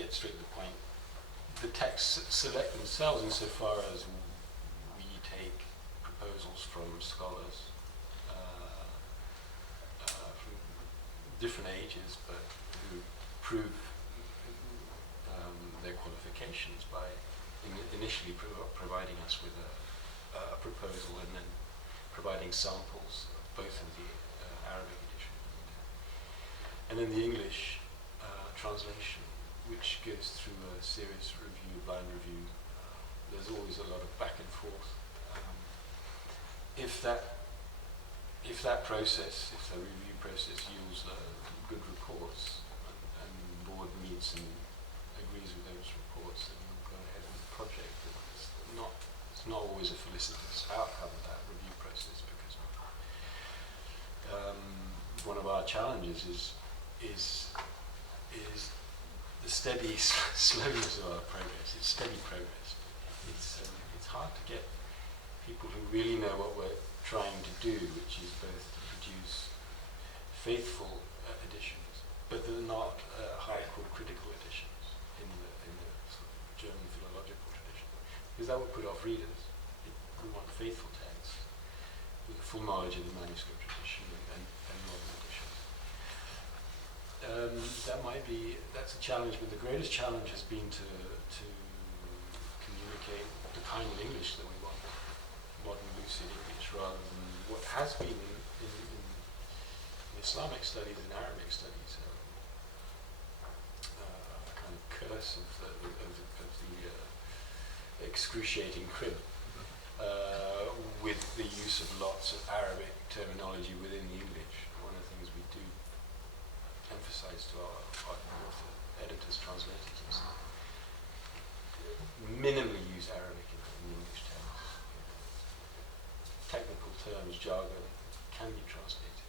get straight to the point, the texts select themselves insofar as we take proposals from scholars from different ages, but who prove their qualifications by initially providing us with a proposal and then providing samples, both in the Arabic edition and in the English translation, which goes through a serious review, blind review. There's always a lot of back and forth. If that process, if the review process yields good reports, and the board meets and agrees with those reports, then we'll go ahead with the project. It's not always a felicitous outcome of that review process, because one of our challenges is the steady slowness of our progress. It's steady progress. It's hard to get people who really know what we're trying to do, which is both to produce faithful editions, but they're not hardcore critical editions in the sort of German philological tradition, because that would put off readers. We want faithful texts with a full knowledge of the manuscript tradition and modern editions. That's a challenge, but the greatest challenge has been to communicate the kind of English that we want, modern lucid English, rather than what has been in Islamic studies and Arabic studies, a kind of curse of the excruciating crib, with the use of lots of Arabic terminology within the English. One of the things we do emphasize to our editors, translators, is minimally use Arabic in the English text. Technical terms, jargon, can be translated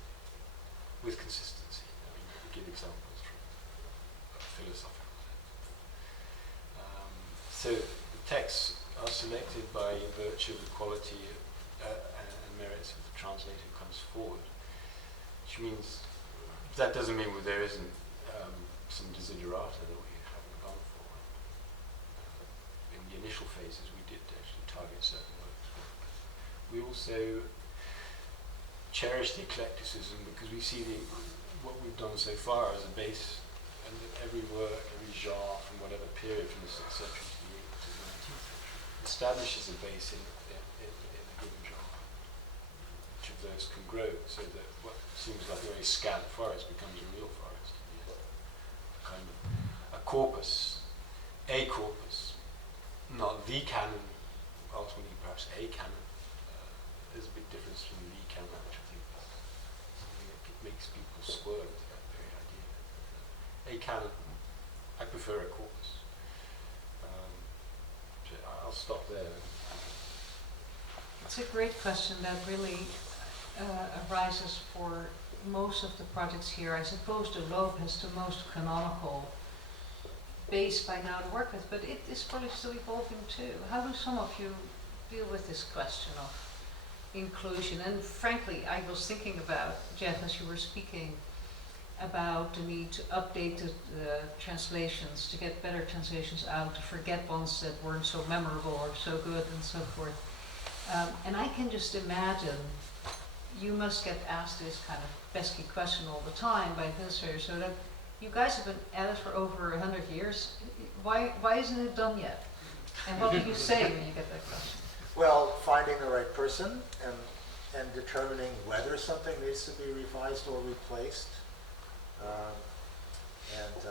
with consistency. I mean, we give examples from philosophical texts. So the texts are selected by virtue of the quality and merits of the translator who comes forward, which means that doesn't mean there isn't some desiderata that we haven't gone for. In the initial phases, we did actually target certain works. We also cherish the eclecticism because we see what we've done so far as a base, and that every work, every genre from whatever period, from the 6th century to the 19th century, establishes a base in a given genre. Each of those can grow so that what seems like a very scant forest becomes a real forest. A kind of a corpus, not the canon, ultimately perhaps a canon. There's a big difference between the canon, which I think is something that makes people squirm to that very idea. A canon, I prefer a corpus. So I'll stop there. It's a great question that really arises for most of the projects here. I suppose the Loeb has the most canonical base by now to work with, but it is probably still evolving too. How do some of you deal with this question of inclusion? And frankly, I was thinking about, Jeff, as you were speaking, about the need to update the translations, to get better translations out, to forget ones that weren't so memorable or so good and so forth. And I can just imagine you must get asked this kind of pesky question all the time by administrators, so that you guys have been at it for over 100 years. Why isn't it done yet? And what do you say when you get that question? Well, finding the right person and determining whether something needs to be revised or replaced. And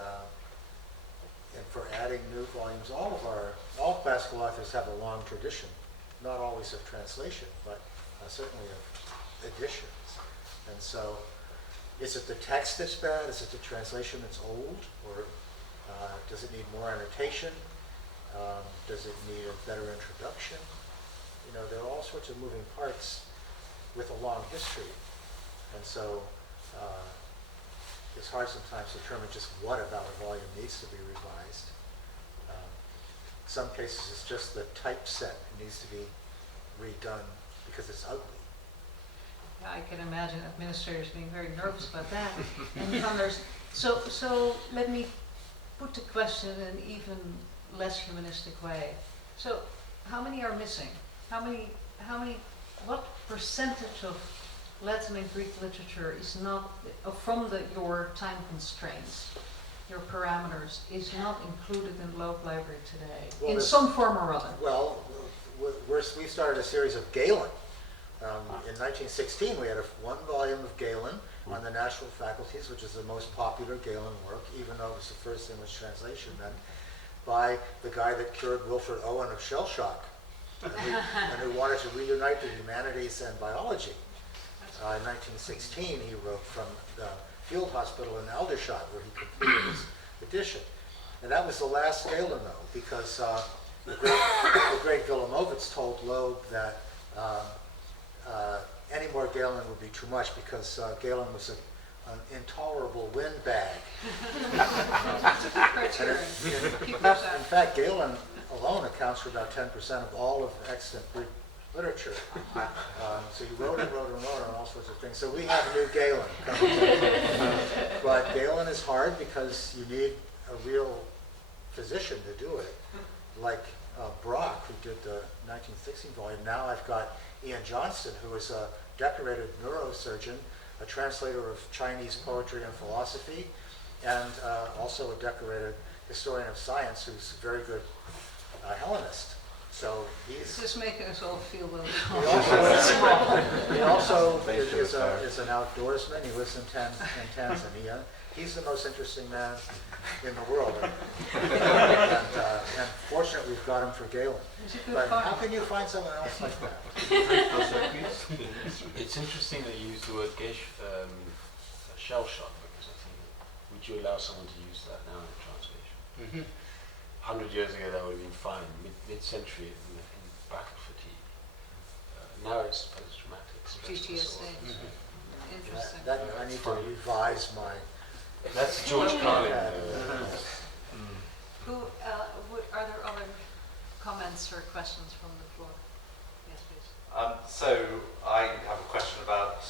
for adding new volumes, all classical authors have a long tradition, not always of translation, but certainly of editions. And so, is it the text that's bad? Is it the translation that's old? Or does it need more annotation? Does it need a better introduction? You know, there are all sorts of moving parts with a long history. And so it's hard sometimes to determine just what about a volume needs to be revised. Some cases it's just the typeset needs to be redone because it's ugly. I can imagine administrators being very nervous about that. And others. So let me put the question in an even less humanistic way. So, how many are missing? What percentage of Latin and Greek literature is not, from your time constraints, your parameters, is not included in Loeb Library today, Well, in some form or other? Well, we started a series of Galen. In 1916, we had one volume of Galen on the natural faculties, which is the most popular Galen work, even though it was the first English translation, and by the guy that cured Wilfred Owen of shell shock, and who wanted to reunite the humanities and biology. In 1916, he wrote from the field hospital in Aldershot, where he completed his edition. And that was the last Galen, though, because the great Wilamowitz told Loeb that any more Galen would be too much, because Galen was an intolerable windbag. In fact, Galen alone accounts for about 10% of all of extant Greek literature. So he wrote and wrote and wrote on all sorts of things. So we have new Galen coming. But Galen is hard because you need a real physician to do it, like Brock, who did the 1916 volume. Now I've got Ian Johnston, who is a decorated neurosurgeon, a translator of Chinese poetry and philosophy, and also a decorated historian of science who's a very good Hellenist. So This is making us all feel a little he also is an outdoorsman. He lives in Tanzania. He's the most interesting man in the world. And fortunately, we've got him for Galen. But how can you find someone else like that? It's interesting that you use the word shell shock, because I think, would you allow someone to use that now in translation? 100 years ago, that would have been fine. Mid-century, in battle fatigue. Now it's post-traumatic stress disorder. interesting. I need to revise my. That's George Carlin. Are there other comments or questions from the floor? Yes, please. So I have a question about.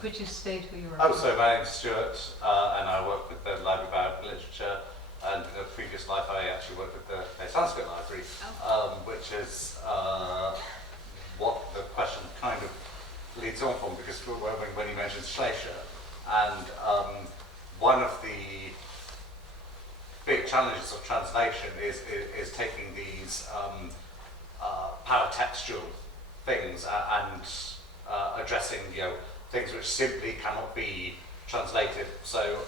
Could you state who you are? So my name's Stuart, and I work with the Library of Arabic Literature. And in a previous life, I actually worked with the Sanskrit Library, which is what the question kind of leads on from, because when you mentioned Schleicher, and one of the big challenges of translation is taking these paratextual things and addressing things which simply cannot be translated. So.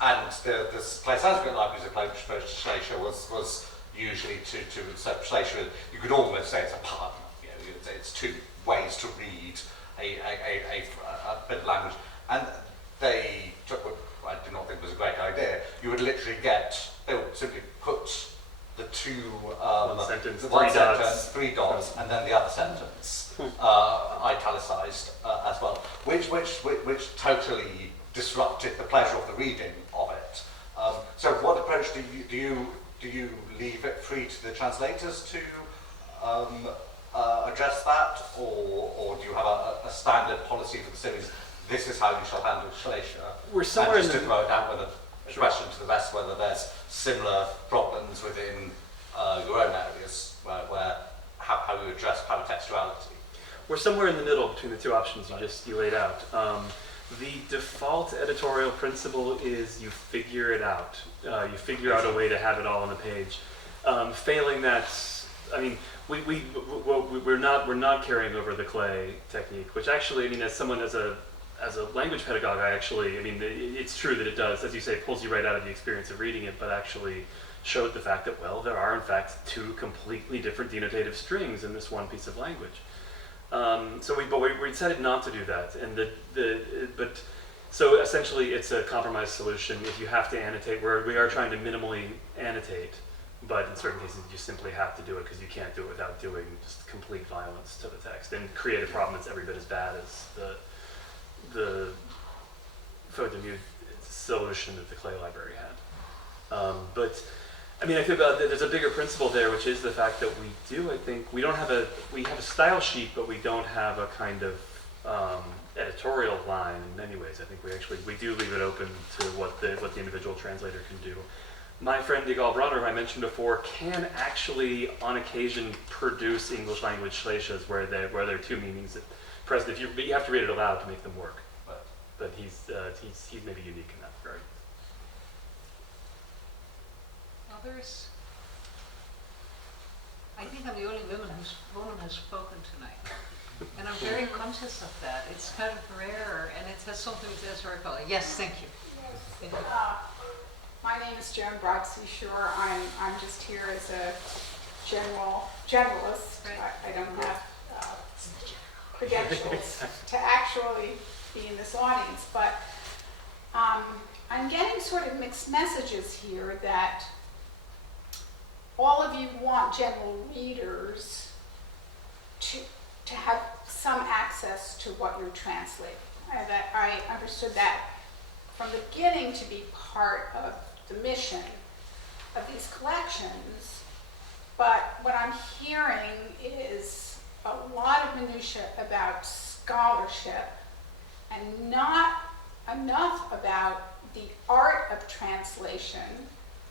And the Clay Sanskrit library's approach to Schleicher was usually to insert Schleicher. You could almost say it's a pun. It's two ways to read a bit of language. And they took what I did not think was a great idea. You would literally they would simply put the two one sentence, three dots, and then the other sentence italicized as well, which totally disrupted the pleasure of the reading of it. So what approach do you leave it free to the translators to address that, or do you have a standard policy for the series? This is how you shall handle Schleicher. We're somewhere and just to throw it out with a Sure. question to the rest, whether there's similar problems within your own areas where how you address paratextuality. We're somewhere in the middle between the two options you laid out. The default editorial principle is you figure it out. You figure out a way to have it all on the page. Failing that, I mean, we're not carrying over the Clay technique, which actually, I mean, as a language pedagogue, it's true that it does, as you say, pulls you right out of the experience of reading it, but actually showed the fact that, well, there are in fact two completely different denotative strings in this one piece of language. So we decided not to do that, and so essentially it's a compromise solution. If you have to annotate, we are trying to minimally annotate, but in certain cases you simply have to do it because you can't do it without doing just complete violence to the text and create a problem that's every bit as bad as the faute de mieux solution that the Clay Library had. But I mean, I think there's a bigger principle there, which is the fact that we have a style sheet, but we don't have a kind of editorial line in many ways. I think we do leave it open to what the individual translator can do. My friend Digal Bronner, who I mentioned before, can actually on occasion produce English language shleshas where there are two meanings present. You have to read it aloud to make them work. But he's maybe unique in that regard. Others? I think I'm the only woman who's spoken tonight. And I'm very conscious of that. It's kind of rare, and it has something with historical. Yes, thank you. Yes. My name is Joan Brodsey-Shore. I'm just here as a generalist. Right. I don't have credentials to actually be in this audience, but I'm getting sort of mixed messages here that all of you want general readers to have some access to what you're translating. I understood that from the beginning to be part of the mission of these collections, but what I'm hearing is a lot of minutiae about scholarship and not enough about the art of translation,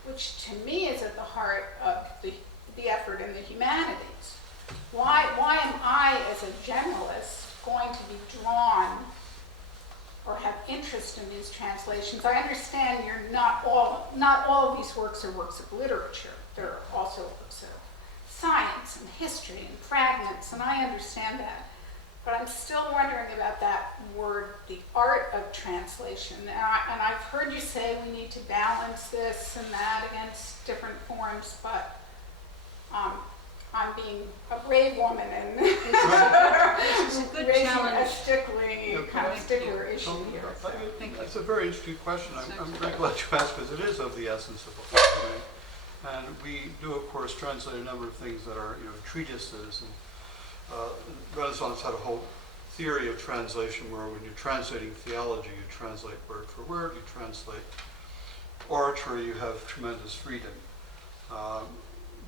which to me is at the heart of the effort in the humanities. Why am I, as a generalist, going to be drawn or have interest in these translations? I understand not all of these works are works of literature. There are also works of science and history and fragments, and I understand that. But I'm still wondering about that word, the art of translation. And I've heard you say we need to balance this and that against different forms, but I'm being a brave woman and This is a good raising challenge. a stickler issue here. So. Thank you. That's a very interesting question. I'm very glad you asked, because it is of the essence of what we're doing. And we do, of course, translate a number of things that are, treatises. And Renaissance had a whole theory of translation where when you're translating theology, you translate word for word, you translate oratory, you have tremendous freedom.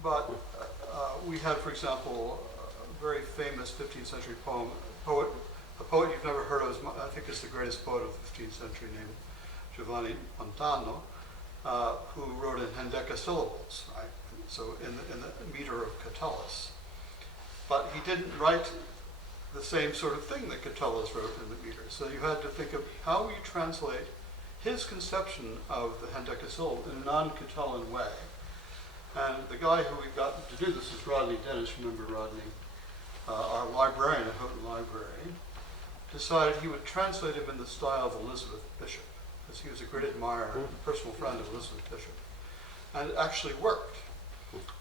But we had, for example, a very famous 15th century poet, a poet you've never heard of, I think is the greatest poet of the 15th century, named Giovanni Montano, who wrote in hendecasyllables, right? So in the meter of Catullus. But he didn't write the same sort of thing that Catullus wrote in the meter. So you had to think of how you translate his conception of the hendecasyllable in a non-Catullan way. And the guy who we got to do this is Rodney Dennis. Remember Rodney? Our librarian at Houghton Library decided he would translate him in the style of Elizabeth Bishop, because he was a great admirer and personal friend of Elizabeth Bishop. And it actually worked.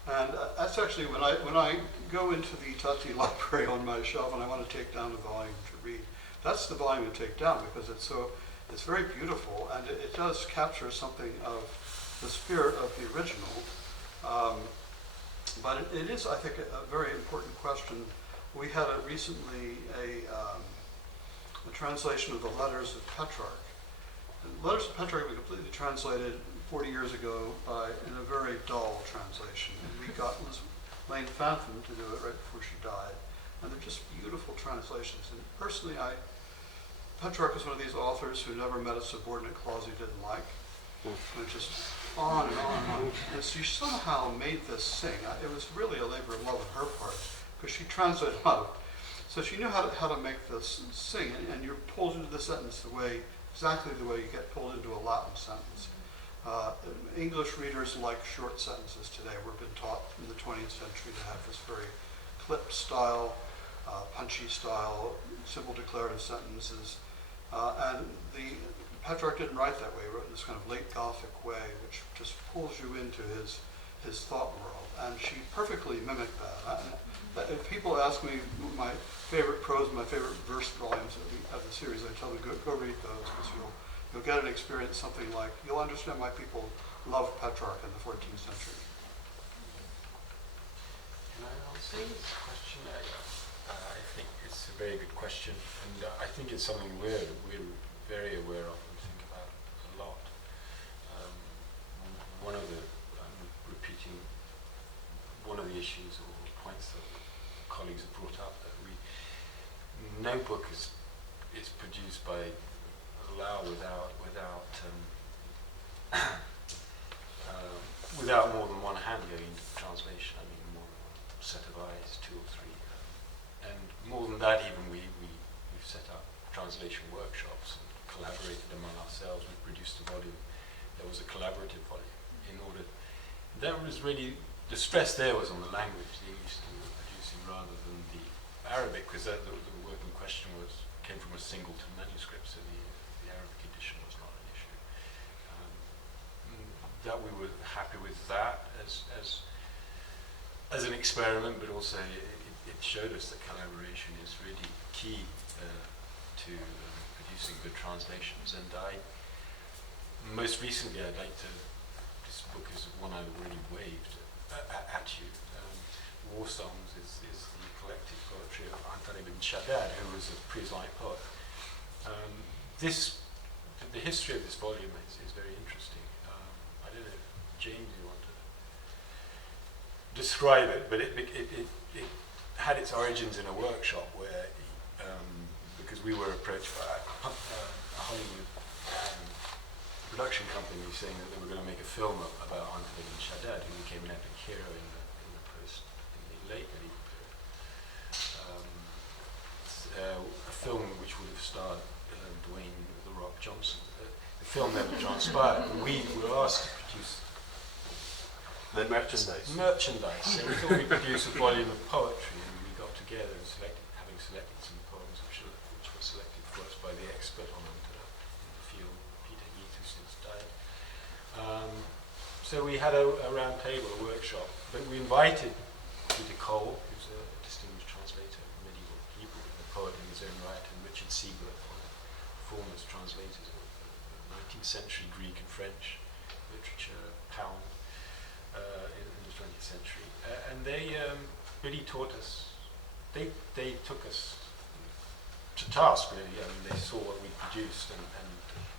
And that's actually when I go into the Tatti library on my shelf and I want to take down a volume to read, that's the volume to take down, because it's very beautiful, and it does capture something of the spirit of the original. But it is, I think, a very important question. We had recently a translation of the Letters of Petrarch. And Letters of Petrarch we completely translated 40 years ago in a very dull translation. And we got Lane Fantham to do it right before she died. And they're just beautiful translations. And personally, Petrarch is one of these authors who never met a subordinate clause he didn't like. And just on and on and on. And she somehow made this sing. It was really a labor of love on her part, because she translated a lot of. So she knew how to make this sing, and you're pulled into the sentence exactly the way you get pulled into a Latin sentence. English readers like short sentences today. We've been taught in the 20th century to have this very clipped style, punchy style, simple declarative sentences. And Petrarch didn't write that way. He wrote in this kind of late Gothic way, which just pulls you into his thought world. And she perfectly mimicked that. If people ask me my favorite prose, my favorite verse volumes of the series, I tell them, go read those, because you'll get an experience something like, you'll understand why people love Petrarch in the 14th century. Can I answer this question? I think it's a very good question, and I think it's something we're very aware of and think about a lot. I'm repeating one of the issues or points that colleagues have brought up, that no book is produced by Loeb without more than one hand going into the translation. I mean, more than one set of eyes, 2 or 3. And more than that, even we've set up translation workshops and collaborated among ourselves. We produced a volume that was a collaborative volume in order. That was really, the stress there was on the language, the English that we were producing, rather than the Arabic, because the work in question came from a singleton manuscript, so the Arabic edition was not an issue. That we were happy with that as an experiment, but also it showed us that collaboration is really key to producing good translations. And most recently, I'd like to. This book is one I already waved at you. War Songs is the collected poetry of Antari bin Shaddad, who was a pre-Islamic poet. The history of this volume is very interesting. I don't know if James, you want to describe it, but it had its origins in a workshop where, because we were approached by a Hollywood production company saying that they were going to make a film about Antari bin Shaddad, who became an epic hero in the late medieval period. A film which would have starred Dwayne "The Rock" Johnson. The film never transpired. We were asked to produce the merchandise. So we thought we'd produce a volume of poetry, and we got together and having selected some poems which were selected for us by the expert on in the field, Peter Heath, who since died. So we had a round table, a workshop, but we invited Peter Kroll, who's a distinguished translator of medieval Hebrew, a poet in his own right, and Richard Seabrook, one of the foremost translators of 19th century Greek and French literature, Pound, in the 20th century. And they really taught us, they took us to task, really. I mean, they saw what we produced and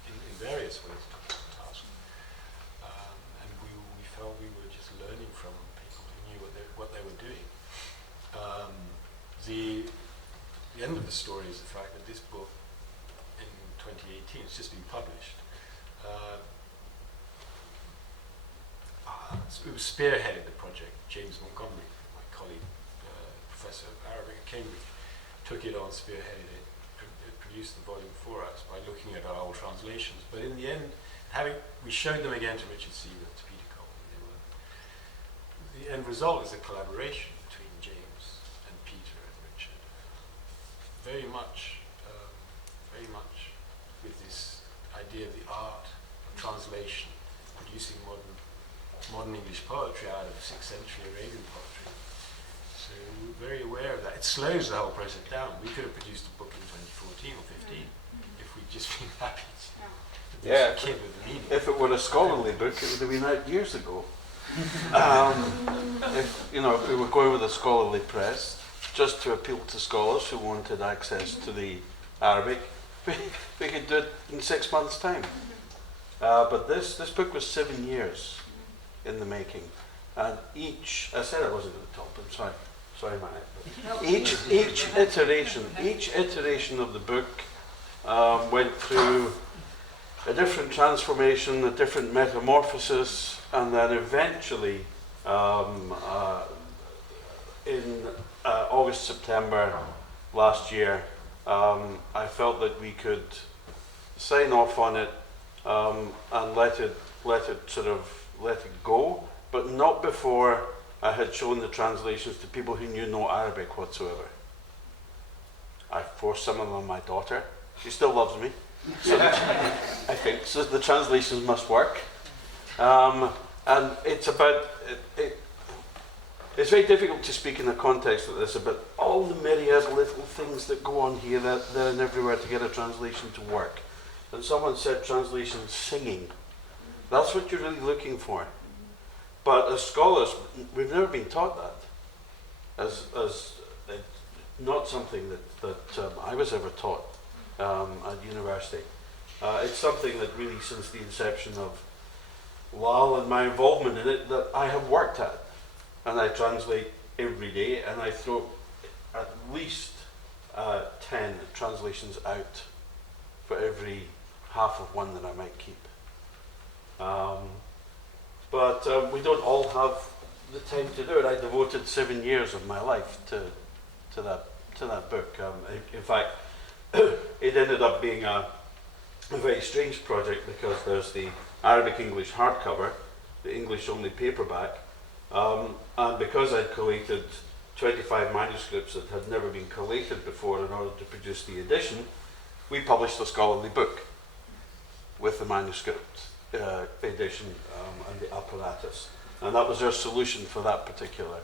in various ways took us to task. And we felt we were just learning from people who knew what they were doing. The end of the story is the fact that this book in 2018, it's just been published. It was spearheaded the project. James Montgomery, my colleague, professor of Arabic at Cambridge, took it on, spearheaded it, produced the volume for us by looking at our old translations. But in the end, we showed them again to Richard Seabrook, to Peter Kroll. The end result is a collaboration between James and Peter and Richard. Very much with this idea of the art of translation, producing modern English poetry out of 6th century Arabian poetry. So we're very aware of that. It slows the whole process down. We could have produced a book in 2014 or 15 if we'd just been happy to produce a kid with a meaning. If it were a scholarly book, it would have been out years ago. If we were going with a scholarly press, just to appeal to scholars who wanted access to the Arabic, we could do it in 6 months' time. But this book was 7 years in the making, and I said I wasn't at the top. I'm sorry, Mariët. Each iteration of the book went through a different transformation, a different metamorphosis, and then eventually, in August, September last year, I felt that we could sign off on it and let it go, but not before I had shown the translations to people who knew no Arabic whatsoever. I forced some of them on my daughter. She still loves me, so I think so. The translations must work, and it's about it. It's very difficult to speak in a context like this about all the myriad little things that go on here, there and everywhere to get a translation to work. And someone said translation singing. That's what you're really looking for. But as scholars, we've never been taught that. As not something that I was ever taught at university. It's something that really, since the inception of LAL and my involvement in it, that I have worked at. And I translate every day, and I throw at least 10 translations out for every half of one that I might keep. But we don't all have the time to do it. I devoted 7 years of my life to that book. In fact, it ended up being a very strange project because there's the Arabic-English hardcover, the English-only paperback, and because I'd collated 25 manuscripts that had never been collated before in order to produce the edition, we published a scholarly book with the manuscript edition and the apparatus. And that was our solution for that particular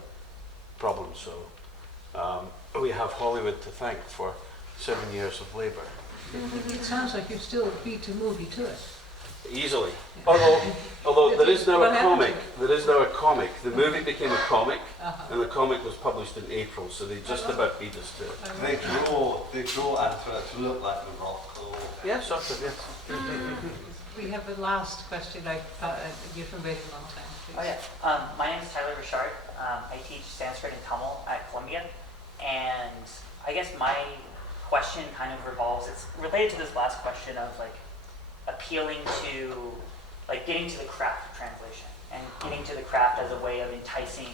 problem. So we have Hollywood to thank for 7 years of labor. It sounds like you still beat the movie to it. Easily. Although there is now a comic. There is now a comic. The movie became a comic, and the comic was published in April, so they just about beat us to it. They draw Antwerp to look like the Rock or... Yes, sort of, yes. We have a last question. You've been waiting a long time. Please. Oh yeah, my name is Tyler Richard. I teach Sanskrit and Tamil at Columbia, and I guess my question kind of revolves, it's related to this last question of like appealing to, like getting to the craft of translation and getting to the craft as a way of enticing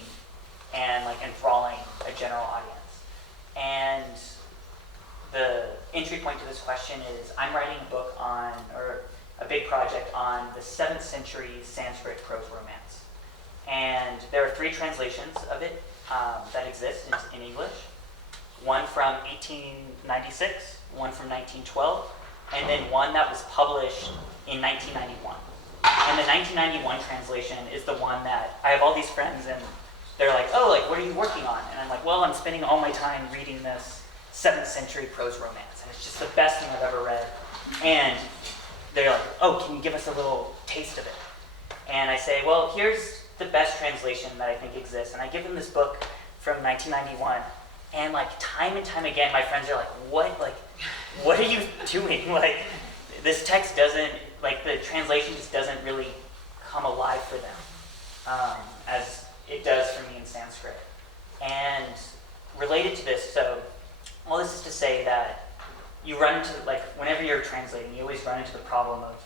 and like enthralling a general audience. And the entry point to this question is I'm writing a book on, or a big project on the 7th century Sanskrit prose romance. And there are 3 translations of it that exist in English. One from 1896, one from 1912, and then one that was published in 1991. And the 1991 translation is the one that, I have all these friends and they're like, oh, like, what are you working on? And I'm like, well, I'm spending all my time reading this 7th century prose romance, and it's just the best thing I've ever read. And they're like, oh, can you give us a little taste of it? And I say, well, here's the best translation that I think exists. And I give them this book from 1991. And like time and time again, my friends are like, what are you doing? Like, this text doesn't, like the translation just doesn't really come alive for them as it does for me in Sanskrit. And related to this, so, well, this is to say that you run into, like, whenever you're translating, you always run into the problem of,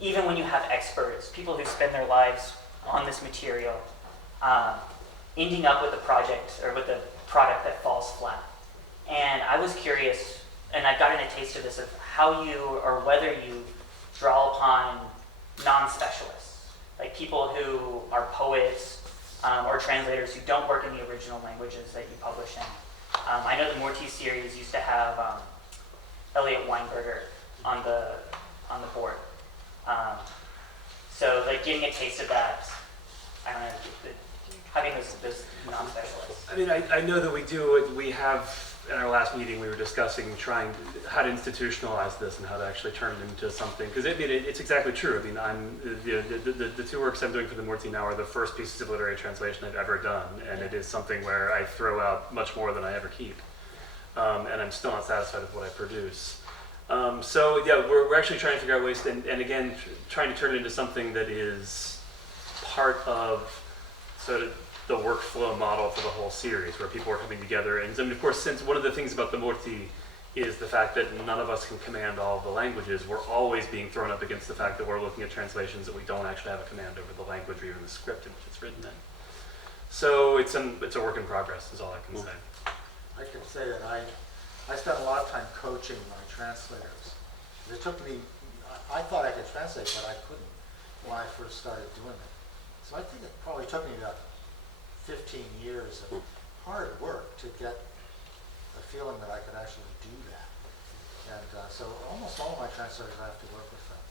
even when you have experts, people who spend their lives on this material, ending up with a project or with a product that falls flat. And I was curious, and I've gotten a taste of this, of how you, or whether you draw upon non-specialists, like people who are poets or translators who don't work in the original languages that you publish in. I know the Morty series used to have Elliot Weinberger on the board. So like getting a taste of that, I don't know, having those non-specialists. I mean, I know that we have, in our last meeting, we were discussing how to institutionalize this and how to actually turn it into something. Because it's exactly true. I mean, the 2 works I'm doing for the Morty now are the first pieces of literary translation I've ever done. And it is something where I throw out much more than I ever keep. And I'm still not satisfied with what I produce. So yeah, we're actually trying to figure out ways to, and again, trying to turn it into something that is part of sort of the workflow model for the whole series, where people are coming together. And I mean, of course, since one of the things about the Morty is the fact that none of us can command all of the languages, we're always being thrown up against the fact that we're looking at translations that we don't actually have a command over the language or even the script in which it's written in. So it's a work in progress, is all I can say. I can say that I spent a lot of time coaching my translators. It took me, I thought I could translate, but I couldn't when I first started doing it. So I think it probably took me about 15 years of hard work to get the feeling that I could actually do that. And so almost all of my translators, I have to work with them.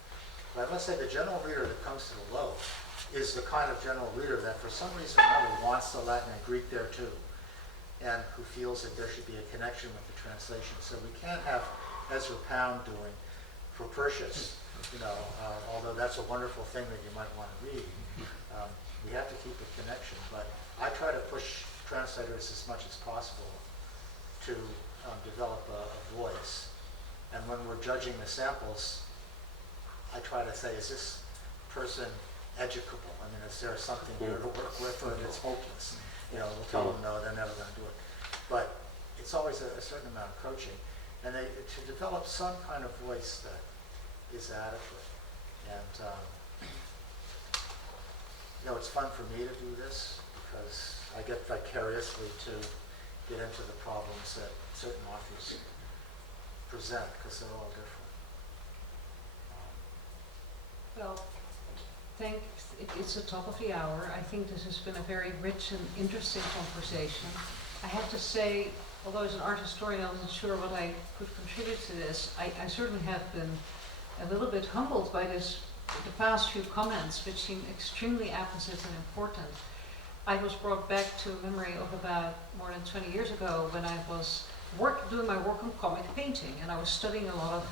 But I must say the general reader that comes to the Loeb is the kind of general reader that for some reason or another wants the Latin and Greek there too, and who feels that there should be a connection with the translation. So we can't have Ezra Pound doing for Perseus, although that's a wonderful thing that you might want to read. We have to keep a connection, but I try to push translators as much as possible to develop a voice. And when we're judging the samples, I try to say, is this person educable? I mean, is there something here to work with, or it's hopeless? We'll tell them no, they're never going to do it. But it's always a certain amount of coaching. and to develop some kind of voice that is adequate. And it's fun for me to do this because I get vicariously to get into the problems that certain authors present because they're all different. Well, it's the top of the hour. I think this has been a very rich and interesting conversation. I have to say, although as an art historian I wasn't sure what I could contribute to this, I certainly have been a little bit humbled by the past few comments, which seem extremely apposite and important. I was brought back to a memory of about more than 20 years ago when I was doing my work on comic painting, and I was studying a lot of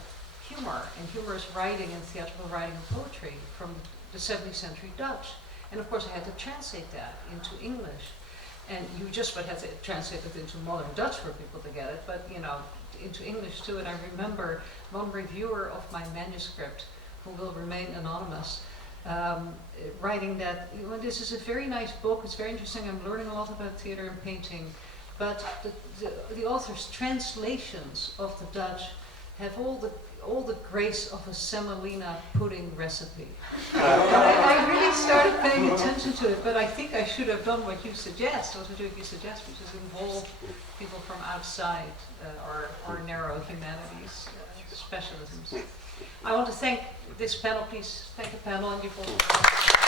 humor and humorous writing and theatrical writing and poetry from the 17th century Dutch. And of course I had to translate that into English. And you just would have to translate it into modern Dutch for people to get it, but into English too. And I remember one reviewer of my manuscript, who will remain anonymous, writing that this is a very nice book, it's very interesting, I'm learning a lot about theater and painting, but the author's translations of the Dutch have all the grace of a semolina pudding recipe. And I really started paying attention to it, but I think I should have done what you suggest, which is involve people from outside our narrow humanities specialisms. I want to thank this panel, please thank the panel and give all